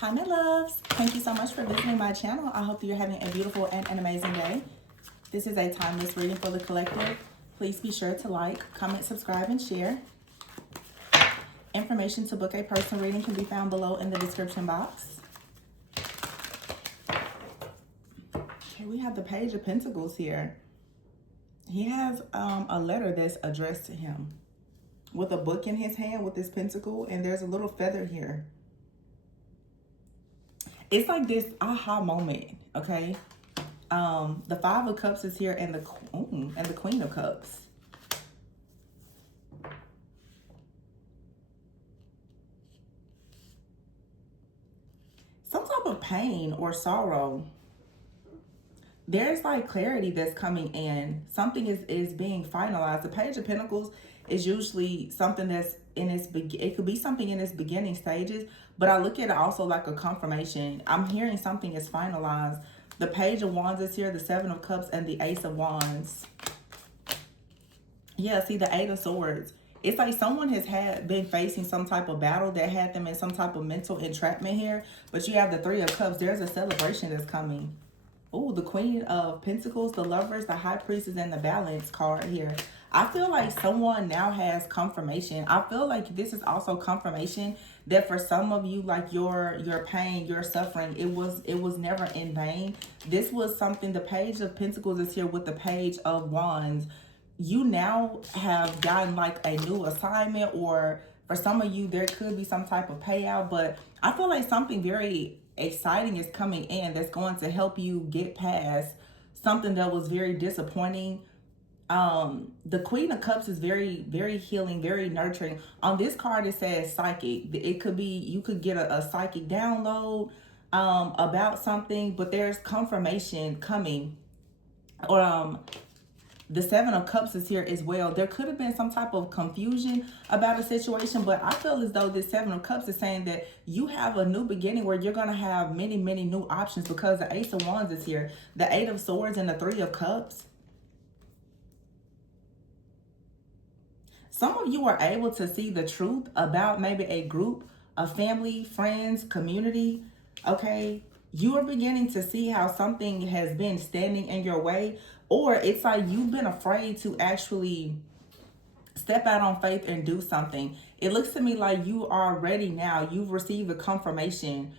Hi, my loves. Thank you so much for visiting my channel. I hope that you're having a beautiful and an amazing day. This is a timeless reading for the collective. Please be sure to like, comment, subscribe, and share. Information to book a personal reading can be found below in the description box. Okay, we have the Page of Pentacles here. He has a letter that's addressed to him with a book in his hand with this pentacle, and there's a little feather here. It's like this aha moment, okay? The Five of Cups is here, and the Queen of Cups. Some type of pain or sorrow. There's like clarity that's coming in. Something is being finalized. The Page of Pentacles is usually something that's in its it could be something in its beginning stages, but I look at it also like a confirmation. I'm hearing something is finalized. The Page of Wands is here, the Seven of Cups, and the Ace of Wands. Yeah, see the Eight of Swords. It's like someone has been facing some type of battle that had them in some type of mental entrapment here. But you have the Three of Cups. There's a celebration that's coming. Oh, the Queen of Pentacles, the Lovers, the High Priestess, and the Balance card here. I feel like someone now has confirmation. I feel like this is also confirmation that for some of you, like your pain, your suffering, it was never in vain. This was something. The Page of Pentacles is here with the Page of Wands. You now have gotten like a new assignment, or for some of you, there could be some type of payout, but I feel like something very exciting is coming in that's going to help you get past something that was very disappointing. The Queen of Cups is very, very healing, very nurturing. On this card, it says psychic. It could be, you could get a psychic download about something, but there's confirmation coming. Or the Seven of Cups is here as well. There could have been some type of confusion about a situation, but I feel as though this Seven of Cups is saying that you have a new beginning where you're going to have many, many new options, because the Ace of Wands is here, the Eight of Swords, and the Three of Cups. Some of you are able to see the truth about maybe a group, a family, friends, community, okay? You are beginning to see how something has been standing in your way, or it's like you've been afraid to actually step out on faith and do something. It looks to me like you are ready now. You've received a confirmation.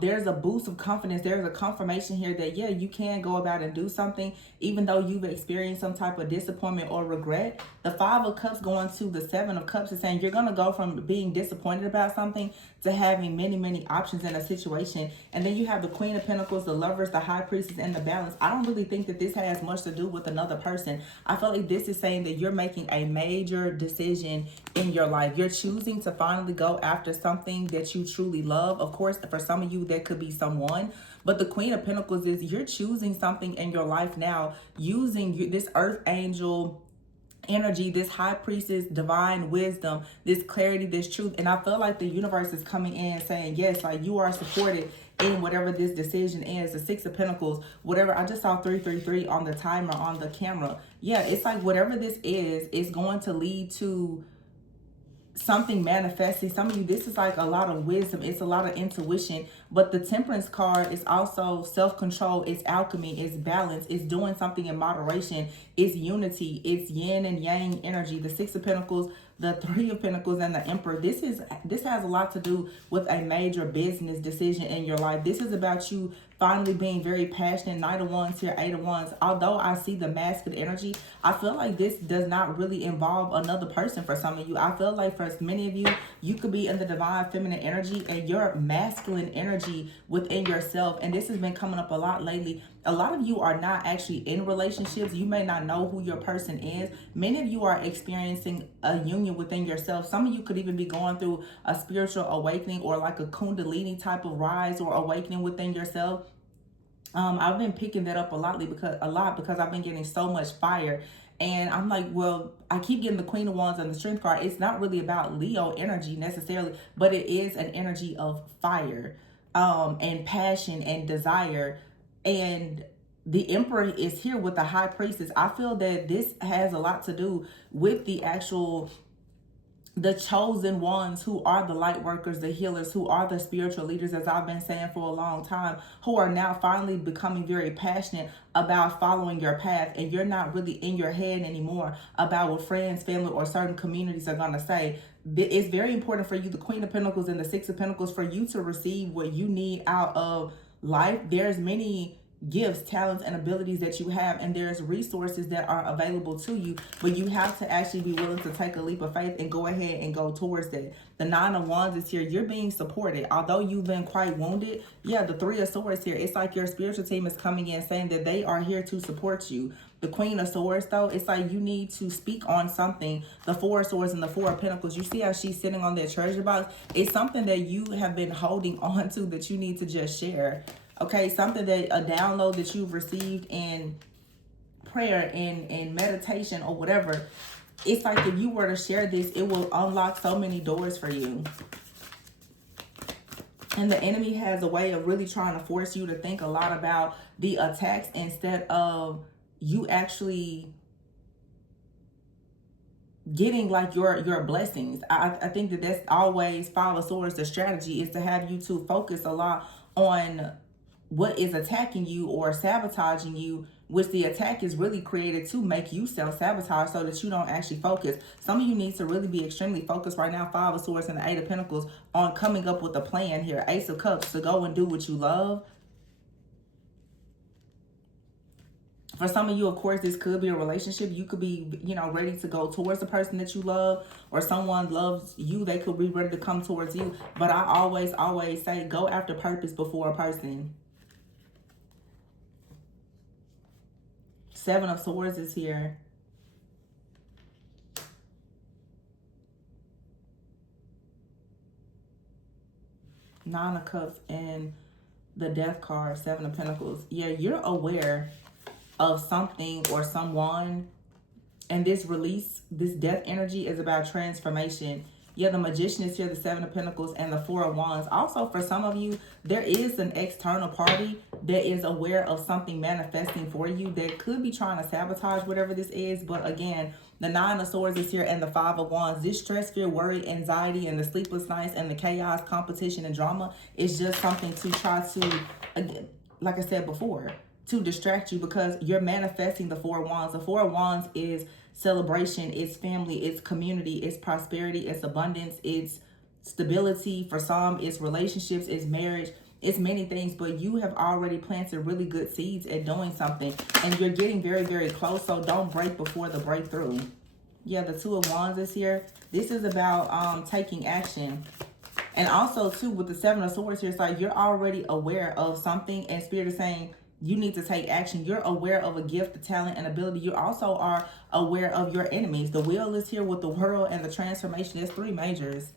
There's a boost of confidence. There's a confirmation here that, yeah, you can go about and do something, even though you've experienced some type of disappointment or regret. The Five of Cups going to the Seven of Cups is saying you're going to go from being disappointed about something to having many, many options in a situation. And then you have the Queen of Pentacles, the Lovers, the High Priestess, and the Balance. I don't really think that this has much to do with another person. I feel like this is saying that you're making a major decision in your life. You're choosing to finally go after something that you truly love. Of course, for some of you, that could be someone. But the Queen of Pentacles is you're choosing something in your life now, using this Earth Angel energy, this High Priestess, divine wisdom, this clarity, this truth. And I feel like the universe is coming in saying, yes, like you are supported in whatever this decision is. The Six of Pentacles, whatever. I just saw 333 on the timer on the camera. Yeah, it's like whatever this is going to lead to something manifesting. Some of you, this is like a lot of wisdom. It's a lot of intuition. But the Temperance card is also self-control. It's alchemy. It's balance. It's doing something in moderation. It's unity. It's yin and yang energy. The Six of Pentacles, the Three of Pentacles, and the Emperor. This has a lot to do with a major business decision in your life. This is about you finally being very passionate. Knight of Wands here, Eight of Wands. Although I see the masculine energy, I feel like this does not really involve another person for some of you. I feel like for many of you, you could be in the divine feminine energy and your masculine energy within yourself. And this has been coming up a lot lately. A lot of you are not actually in relationships. You may not know who your person is. Many of you are experiencing a union within yourself. Some of you could even be going through a spiritual awakening or like a Kundalini type of rise or awakening within yourself. I've been picking that up a lot because I've been getting so much fire. And I'm like, well, I keep getting the Queen of Wands and the Strength card. It's not really about Leo energy necessarily, but it is an energy of fire, and passion and desire. And the Emperor is here with the High Priestess. I feel that this has a lot to do with the actual the chosen ones, who are the light workers, the healers, who are the spiritual leaders, as I've been saying for a long time, who are now finally becoming very passionate about following your path. And you're not really in your head anymore about what friends, family, or certain communities are going to say. It's very important for you, the Queen of Pentacles and the Six of Pentacles, for you to receive what you need out of life. There's many gifts, talents, and abilities that you have, and there's resources that are available to you, but you have to actually be willing to take a leap of faith and go ahead and go towards that. The Nine of Wands is here. You're being supported, although you've been quite wounded. Yeah, the Three of Swords here, it's like your spiritual team is coming in saying that they are here to support you. The Queen of Swords, though, it's like you need to speak on something. The Four of Swords and the Four of Pentacles, you see how she's sitting on that treasure box? It's something that you have been holding on to that you need to just share. Okay, something that, a download that you've received in prayer, in meditation, or whatever. It's like if you were to share this, it will unlock so many doors for you. And the enemy has a way of really trying to force you to think a lot about the attacks instead of you actually getting like your blessings. I think that that's always Five of Swords. The strategy is to have you to focus a lot on what is attacking you or sabotaging you, which the attack is really created to make you self-sabotage so that you don't actually focus. Some of you need to really be extremely focused right now, Five of Swords and the Eight of Pentacles, on coming up with a plan here. Ace of Cups, to go and do what you love. For some of you, of course, this could be a relationship. You could be, ready to go towards the person that you love, or someone loves you. They could be ready to come towards you. But I always say, go after purpose before a person. Seven of Swords is here. Nine of Cups and the Death card, Seven of Pentacles. Yeah, you're aware of something or someone, and this release, this death energy is about transformation. Yeah, the Magician is here, the Seven of Pentacles and the Four of Wands. Also, for some of you, there is an external party that is aware of something manifesting for you that could be trying to sabotage whatever this is. But again, the Nine of Swords is here and the Five of Wands. This stress, fear, worry, anxiety, and the sleepless nights and the chaos, competition, and drama is just something to try to, again, like I said before, to distract you, because you're manifesting the Four of Wands. The Four of Wands is celebration, it's family, it's community, it's prosperity, it's abundance, it's stability. For some, it's relationships, it's marriage, it's many things. But you have already planted really good seeds at doing something, and you're getting very, very close. So don't break before the breakthrough. Yeah, the Two of Wands is here. This is about taking action. And also, too, with the Seven of Swords here, it's like you're already aware of something, and Spirit is saying you need to take action. You're aware of a gift, a talent, and ability. You also are aware of your enemies. The Wheel is here with the World and the Transformation. There's three majors.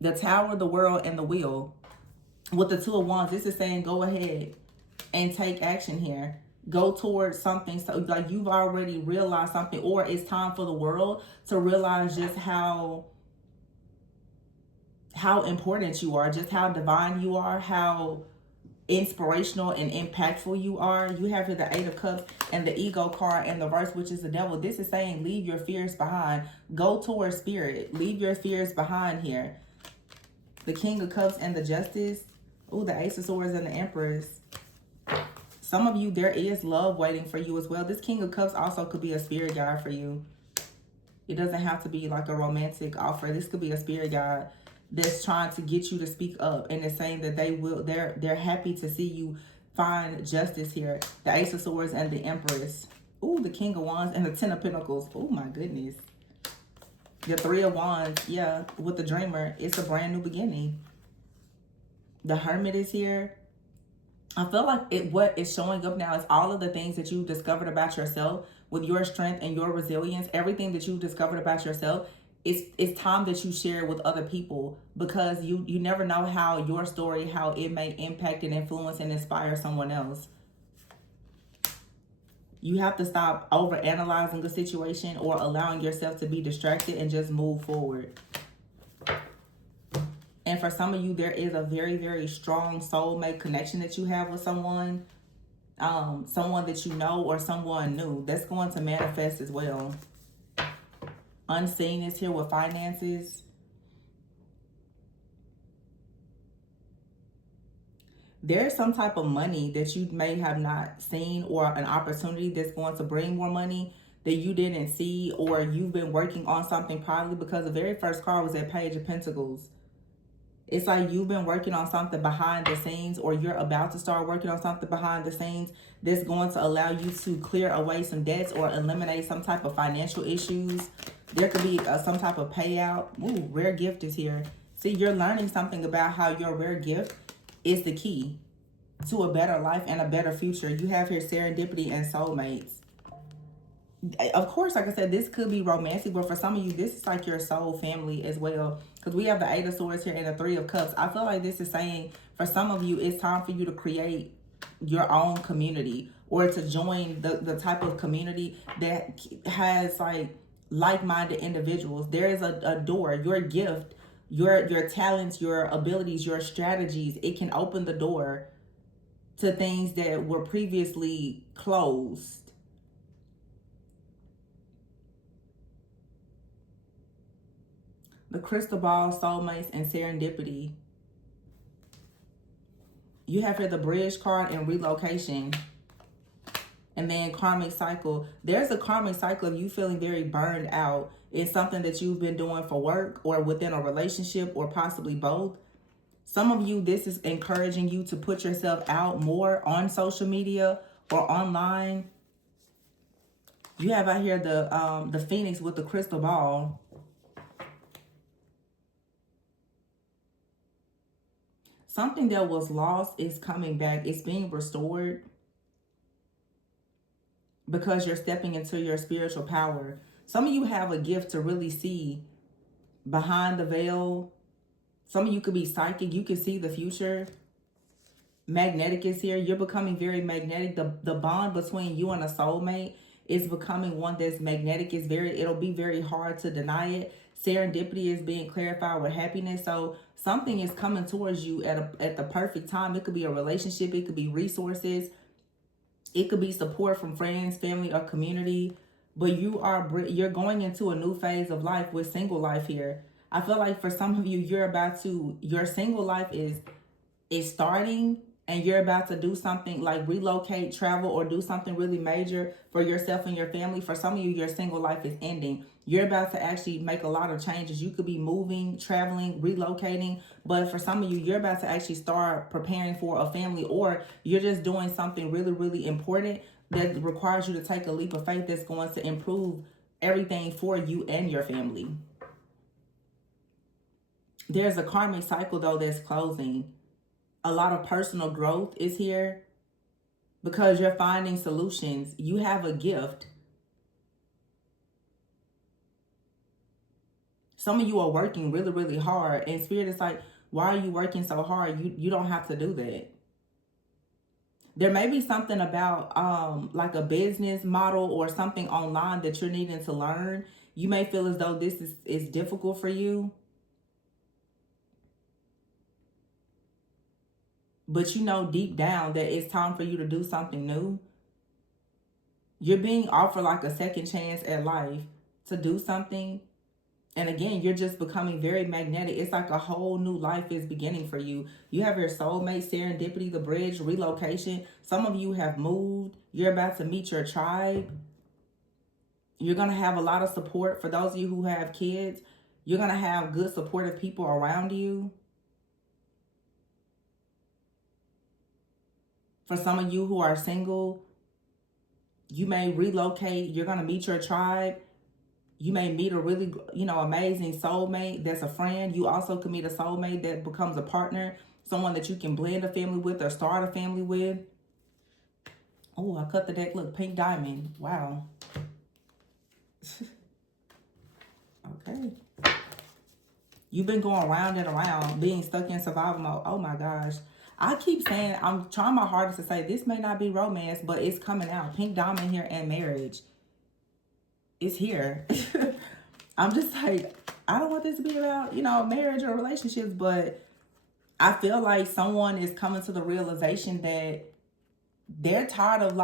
The Tower, the World, and the Wheel. With the Two of Wands, this is saying go ahead and take action here. Go towards something. So like you've already realized something, or it's time for the world to realize just how important you are, just how divine you are, how inspirational and impactful you are. You have here the Eight of Cups and the Ego card and the verse, which is the Devil. This is saying leave your fears behind. Go towards Spirit. Leave your fears behind here. The King of Cups and the Justice. Ooh, the Ace of Swords and the Empress. Some of you, there is love waiting for you as well. This King of Cups also could be a spirit guide for you. It doesn't have to be like a romantic offer. This could be a spirit guide that's trying to get you to speak up, and it's saying that they're happy to see you find justice here. The Ace of Swords and the Empress. Ooh, the King of Wands and the Ten of Pentacles. Oh my goodness. The Three of Wands, yeah, with the Dreamer. It's a brand new beginning. The Hermit is here. I feel like what is showing up now is all of the things that you've discovered about yourself with your strength and your resilience. Everything that you've discovered about yourself, it's time that you share with other people, because you never know how your story, how it may impact and influence and inspire someone else. You have to stop over-analyzing a situation or allowing yourself to be distracted and just move forward. And for some of you, there is a very, very strong soulmate connection that you have with someone. Someone that you know or someone new. That's going to manifest as well. Unseen is here with finances. There's some type of money that you may have not seen, or an opportunity that's going to bring more money that you didn't see, or you've been working on something probably, because the very first card was that Page of Pentacles. It's like you've been working on something behind the scenes, or you're about to start working on something behind the scenes that's going to allow you to clear away some debts or eliminate some type of financial issues. There could be some type of payout. Ooh, rare gift is here. See, you're learning something about how your rare gift is the key to a better life and a better future. You have here serendipity and soulmates. Of course, like I said, this could be romantic, but for some of you, this is like your soul family as well. Because we have the Eight of Swords here and the Three of Cups. I feel like this is saying, for some of you, it's time for you to create your own community, or to join the type of community that has like-minded individuals. There is a door. Your gift, your talents, your abilities, your strategies, it can open the door to things that were previously closed. The crystal ball, soulmates, and serendipity. You have here the bridge card and relocation. And then karmic cycle. There's a karmic cycle of you feeling very burned out in something that you've been doing for work, or within a relationship, or possibly both. Some of you, this is encouraging you to put yourself out more on social media or online. You have out here the Phoenix with the crystal ball. Something that was lost is coming back. It's being restored because you're stepping into your spiritual power. Some of you have a gift to really see behind the veil. Some of you could be psychic. You can see the future. Magnetic is here. You're becoming very magnetic. The bond between you and a soulmate is becoming one that's magnetic. It'll be very hard to deny it. Serendipity is being clarified with happiness. So something is coming towards you at the perfect time. It could be a relationship. It could be resources. It could be support from friends, family, or community. But you're going into a new phase of life with single life here. I feel like for some of you, your single life is starting, and you're about to do something like relocate, travel, or do something really major for yourself and your family. For some of you, your single life is ending. You're about to actually make a lot of changes. You could be moving, traveling, relocating. But for some of you, you're about to actually start preparing for a family, or you're just doing something really, really important that requires you to take a leap of faith that's going to improve everything for you and your family. There's a karmic cycle, though, that's closing. A lot of personal growth is here because you're finding solutions. You have a gift. Some of you are working really, really hard, and Spirit is like, why are you working so hard? You don't have to do that. There may be something about like a business model or something online that you're needing to learn. You may feel as though this is difficult for you. But you know deep down that it's time for you to do something new. You're being offered like a second chance at life to do something. And again, you're just becoming very magnetic. It's like a whole new life is beginning for you. You have your soulmate, serendipity, the bridge, relocation. Some of you have moved. You're about to meet your tribe. You're going to have a lot of support. For those of you who have kids, you're going to have good supportive people around you. For some of you who are single, you may relocate. You're going to meet your tribe. You may meet a really, amazing soulmate that's a friend. You also can meet a soulmate that becomes a partner, someone that you can blend a family with or start a family with. Oh, I cut the deck. Look, pink diamond. Wow. Okay. You've been going round and around, being stuck in survival mode. Oh my gosh. I keep saying, I'm trying my hardest to say this may not be romance, but it's coming out. Pink diamond here and marriage. It's here. I'm just like, I don't want this to be about, marriage or relationships, but I feel like someone is coming to the realization that they're tired of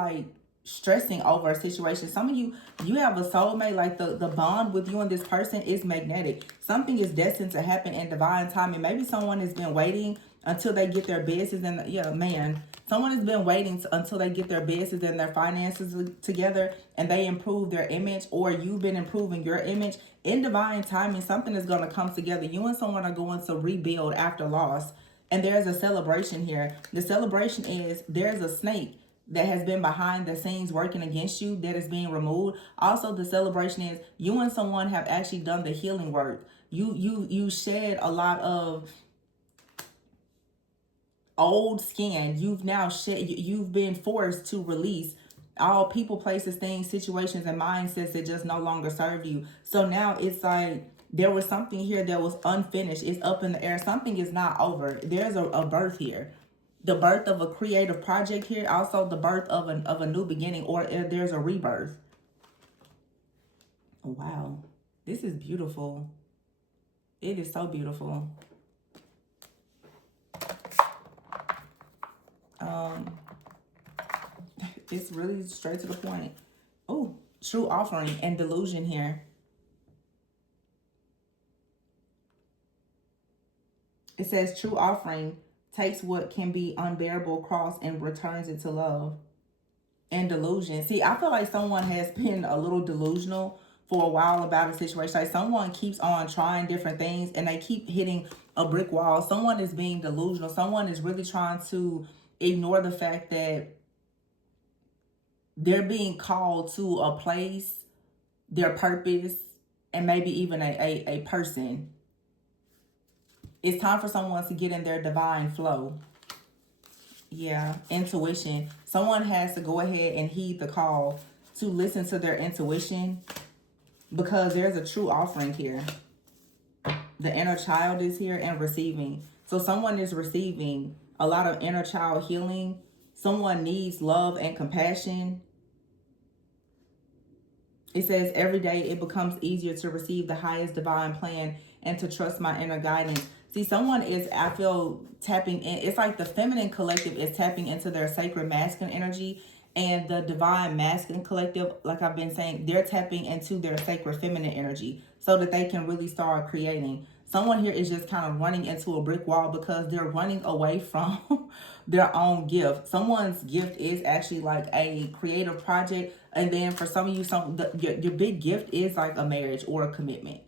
stressing over a situation. Some of you, you have a soulmate. Like the bond with you and this person is magnetic. Something is destined to happen in divine timing. Maybe someone has been waiting until they get their business and yeah, man, someone has been waiting until they get their business and their finances together and they improve their image, or you've been improving your image. In divine timing, something is going to come together. You and someone are going to rebuild after loss. And there's a celebration here. The celebration is there's a snake that has been behind the scenes working against you that is being removed. Also, the celebration is you and someone have actually done the healing work. You shed a lot of old skin. You've now shed, you've been forced to release all people, places, things, situations, and mindsets that just no longer serve you. So now it's like there was something here that was unfinished. It's up in the air. Something is not over. There's a birth here. The birth of a creative project here. Also the birth of a new beginning, or there's a rebirth. Wow. This is beautiful. It is so beautiful. It's really straight to the point. Oh, true offering and delusion here. It says true offering takes what can be unbearable cross and returns it to love. And delusion. See, I feel like someone has been a little delusional for a while about a situation. Like someone keeps on trying different things and they keep hitting a brick wall. Someone is being delusional. Someone is really trying to ignore the fact that they're being called to a place, their purpose, and maybe even a person. It's time for someone to get in their divine flow. Yeah, intuition. Someone has to go ahead and heed the call to listen to their intuition, because there's a true offering here. The inner child is here and receiving. So someone is receiving a lot of inner child healing. Someone needs love and compassion. It says every day it becomes easier to receive the highest divine plan and to trust my inner guidance. See, someone is, I feel, tapping in. It's like the feminine collective is tapping into their sacred masculine energy, and the divine masculine collective, like I've been saying, they're tapping into their sacred feminine energy so that they can really start creating. Someone here is just kind of running into a brick wall because they're running away from their own gift. Someone's gift is actually like a creative project. And then for some of you, your big gift is like a marriage or a commitment.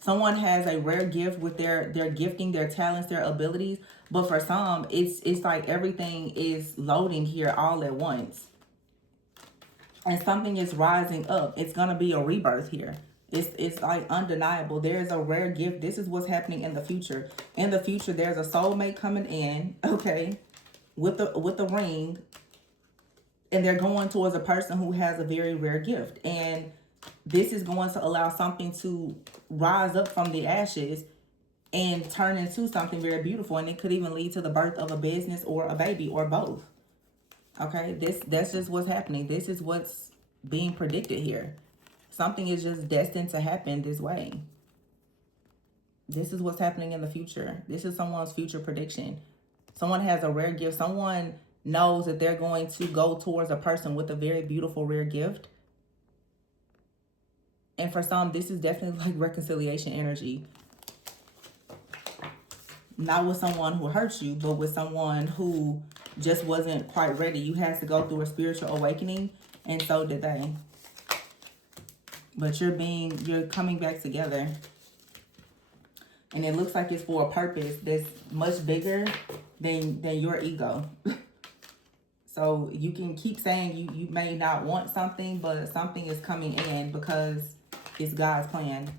Someone has a rare gift with their gifting, their talents, their abilities. But for some, it's like everything is loading here all at once. And something is rising up. It's going to be a rebirth here. It's like undeniable. There's a rare gift. This is what's happening in the future. In the future, there's a soulmate coming in, okay, with the ring. And they're going towards a person who has a very rare gift. And this is going to allow something to rise up from the ashes and turn into something very beautiful. And it could even lead to the birth of a business or a baby or both. Okay, that's just what's happening. This is what's being predicted here. Something is just destined to happen this way. This is what's happening in the future. This is someone's future prediction. Someone has a rare gift. Someone knows that they're going to go towards a person with a very beautiful rare gift. And for some, this is definitely like reconciliation energy. Not with someone who hurt you, but with someone who just wasn't quite ready. You had to go through a spiritual awakening, and so did they. But you're coming back together. And it looks like it's for a purpose that's much bigger than your ego. So you can keep saying you may not want something, but something is coming in because it's God's plan.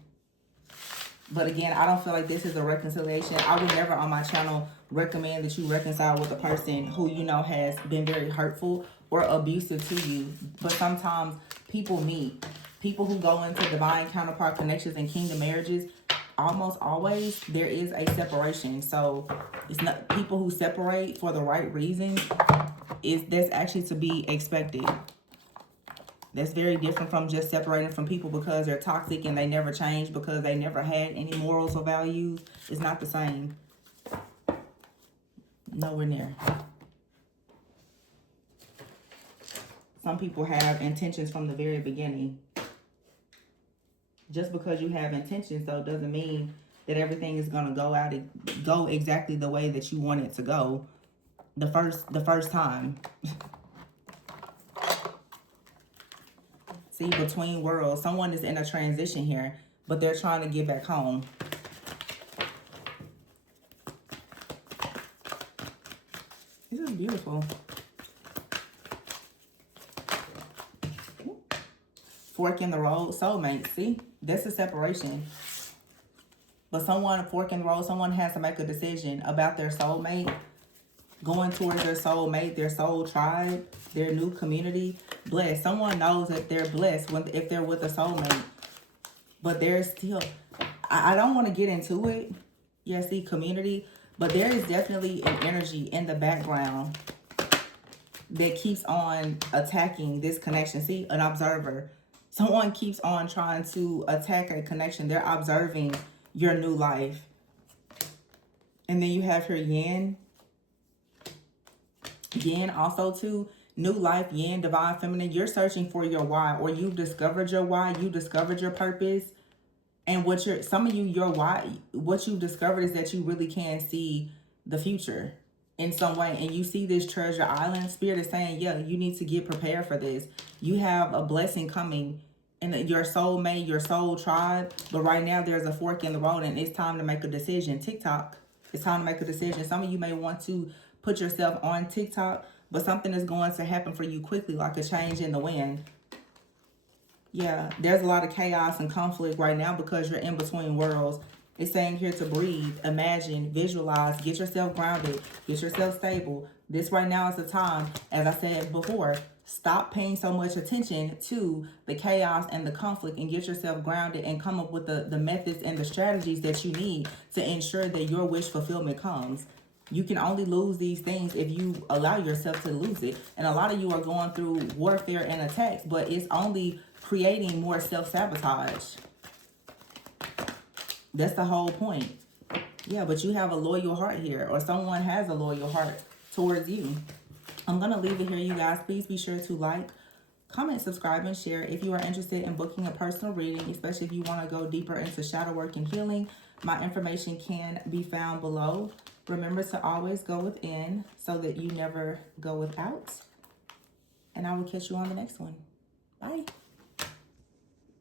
But again, I don't feel like this is a reconciliation. I would never on my channel recommend that you reconcile with a person who you know has been very hurtful or abusive to you. But sometimes people meet. People who go into divine counterpart connections and kingdom marriages, almost always there is a separation. So it's not people who separate for the right reasons. That's actually to be expected. That's very different from just separating from people because they're toxic and they never change because they never had any morals or values. It's not the same. Nowhere near. Some people have intentions from the very beginning. Just because you have intentions, though, doesn't mean that everything is gonna go exactly the way that you want it to go the first time. See, between worlds, someone is in a transition here, but they're trying to get back home. This is beautiful. Fork in the road, soulmate. See, that's a separation. But someone, fork in the road, someone has to make a decision about their soulmate, going towards their soulmate, their soul tribe, their new community. Blessed. Someone knows that they're blessed if they're with a soulmate. But there's still, I don't want to get into it. Yeah, see, community. But there is definitely an energy in the background that keeps on attacking this connection. See, an observer. Someone keeps on trying to attack a connection. They're observing your new life. And then you have here Yin. Yin also too. New life, Yin, divine feminine. You're searching for your why, or you've discovered your why. You discovered your purpose. And some of you, your why, what you've discovered is that you really can see the future in some way. And you see this treasure island. Spirit is saying, yeah, you need to get prepared for this. You have a blessing coming in your soulmate, your soul tribe. But right now there's a fork in the road and it's time to make a decision. TikTok, it's time to make a decision. Some of you may want to put yourself on TikTok, but something is going to happen for you quickly, like a change in the wind. Yeah, there's a lot of chaos and conflict right now because you're in between worlds. It's saying here to breathe, imagine, visualize, get yourself grounded, get yourself stable. This right now is the time, as I said before, stop paying so much attention to the chaos and the conflict and get yourself grounded and come up with the methods and the strategies that you need to ensure that your wish fulfillment comes. You can only lose these things if you allow yourself to lose it. And a lot of you are going through warfare and attacks, but it's only creating more self-sabotage. That's the whole point. Yeah, but you have a loyal heart here, or someone has a loyal heart towards you. I'm going to leave it here, you guys. Please be sure to like, comment, subscribe, and share. If you are interested in booking a personal reading, especially if you want to go deeper into shadow work and healing, my information can be found below. Remember to always go within so that you never go without. And I will catch you on the next one. Bye.